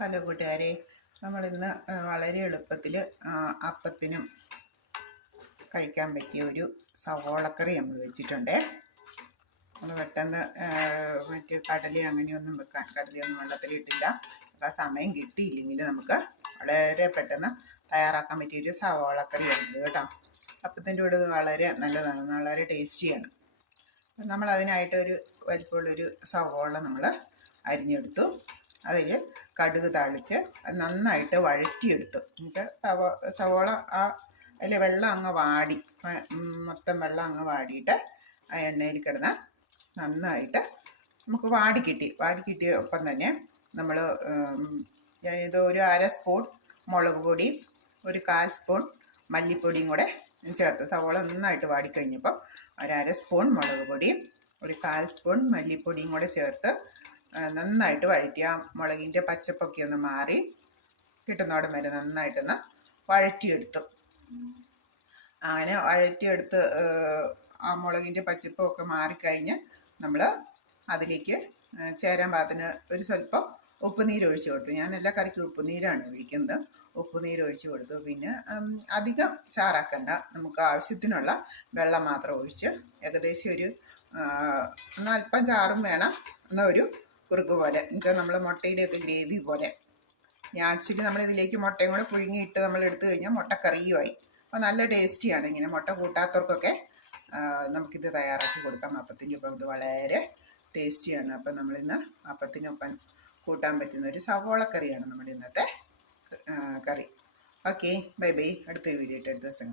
Hello കൂട്ടുകാരെ നമ്മളിന്ന് വളരെ എളുപ്പത്തിൽ അപ്പത്തിനും കഴിക്കാൻ പറ്റിയ ഒരു സവോളക്കറി നമ്മൾ വെച്ചിട്ടുണ്ട്. നമ്മൾ പെട്ടെന്ന് മറ്റ് കടല അങ്ങനെയൊന്നും വെക്കാൻ കടലയൊന്നും വെള്ളത്തിലിട്ടില്ല ആ സമയം കിട്ടിയില്ലെങ്കിൽ നമുക്ക് വളരെ പെട്ടെന്ന് തയ്യാറാക്കാൻ പറ്റിയ ഒരു സവോളക്കറി ആയിരുന്നു കേട്ടോ. അപ്പത്തിന്റെ കൂടെ വളരെ നല്ലതാണ് വളരെ ടേസ്റ്റിയാണ്. നമ്മളതിനായിട്ടൊരു വലിപ്പമുള്ളൊരു സവോള നമ്മൾ അരിഞ്ഞെടുത്തു. അതിൽ കടുക് താളിച്ച് അത് നന്നായിട്ട് വഴറ്റിയെടുത്തു. എന്നുവെച്ചാൽ സവോ സവോള ആ അതിൽ വെള്ളം അങ്ങ് വാടി മൊത്തം വെള്ളം അങ്ങ് വാടിയിട്ട് ആ എണ്ണയിൽ കിടന്ന് നന്നായിട്ട് നമുക്ക് വാടി കിട്ടി. വാടി കിട്ടിയ ഒപ്പം തന്നെ നമ്മൾ ഞാനിത് ഒരു അര സ്പൂൺ മുളക് പൊടി ഒരു കാൽ സ്പൂൺ മല്ലിപ്പൊടിയും കൂടെ ചേർത്ത് സവോള നന്നായിട്ട് വാടിക്കഴിഞ്ഞപ്പോൾ ഒരു അര സ്പൂൺ മുളക് പൊടിയും ഒരു കാൽ സ്പൂൺ മല്ലിപ്പൊടിയും കൂടെ ചേർത്ത് നന്നായിട്ട് വഴറ്റി. ആ മുളകിന്റെ പച്ചപ്പൊക്കെ ഒന്ന് മാറി കിട്ടുന്നോടം വരെ നന്നായിട്ടൊന്ന് വഴറ്റിയെടുത്തു. അങ്ങനെ വഴറ്റിയെടുത്ത് ആ, മുളകിന്റെ പച്ചപ്പൊക്കെ മാറിക്കഴിഞ്ഞ് നമ്മൾ അതിലേക്ക് ചേരാൻ പാകത്തിന് ഒരു സ്വല്പം ഉപ്പുനീര് ഒഴിച്ച് കൊടുത്തു. ഞാൻ എല്ലാ കറിക്കും ഉപ്പുനീരാണ് ഒഴിക്കുന്നത് ഉപ്പുനീര് ഒഴിച്ച് കൊടുത്തു. പിന്നെ അധികം ചാറാക്കണ്ട. നമുക്ക് ആവശ്യത്തിനുള്ള വെള്ളം മാത്രം ഒഴിച്ച് ഏകദേശം ഒരു അല്പം ചാറും വേണം എന്നാൽ ഒരു കുറുക്ക് പോലെ. എന്നുവെച്ചാൽ നമ്മൾ മുട്ടയുടെയൊക്കെ ഗ്രേവി പോലെ. ഞാൻ ആക്ച്വലി നമ്മൾ ഇതിലേക്ക് മുട്ടയും കൂടെ പുഴുങ്ങിയിട്ട് നമ്മൾ എടുത്തു കഴിഞ്ഞാൽ മുട്ടക്കറിയുമായി. അപ്പോൾ നല്ല ടേസ്റ്റിയാണ് ഇങ്ങനെ. മുട്ട കൂട്ടാത്തവർക്കൊക്കെ നമുക്കിത് തയ്യാറാക്കി കൊടുക്കാം. അപ്പത്തിന്റെ ഒപ്പം ഇത് വളരെ ടേസ്റ്റിയാണ്. അപ്പം നമ്മളിന്ന് അപ്പത്തിനൊപ്പം കൂട്ടാൻ പറ്റുന്ന ഒരു സവോള കറിയാണ് നമ്മുടെ ഇന്നത്തെ കറി. Okay bye bye. അടുത്തൊരു വീഡിയോ ഇട്ട് അടുത്ത ദിവസം.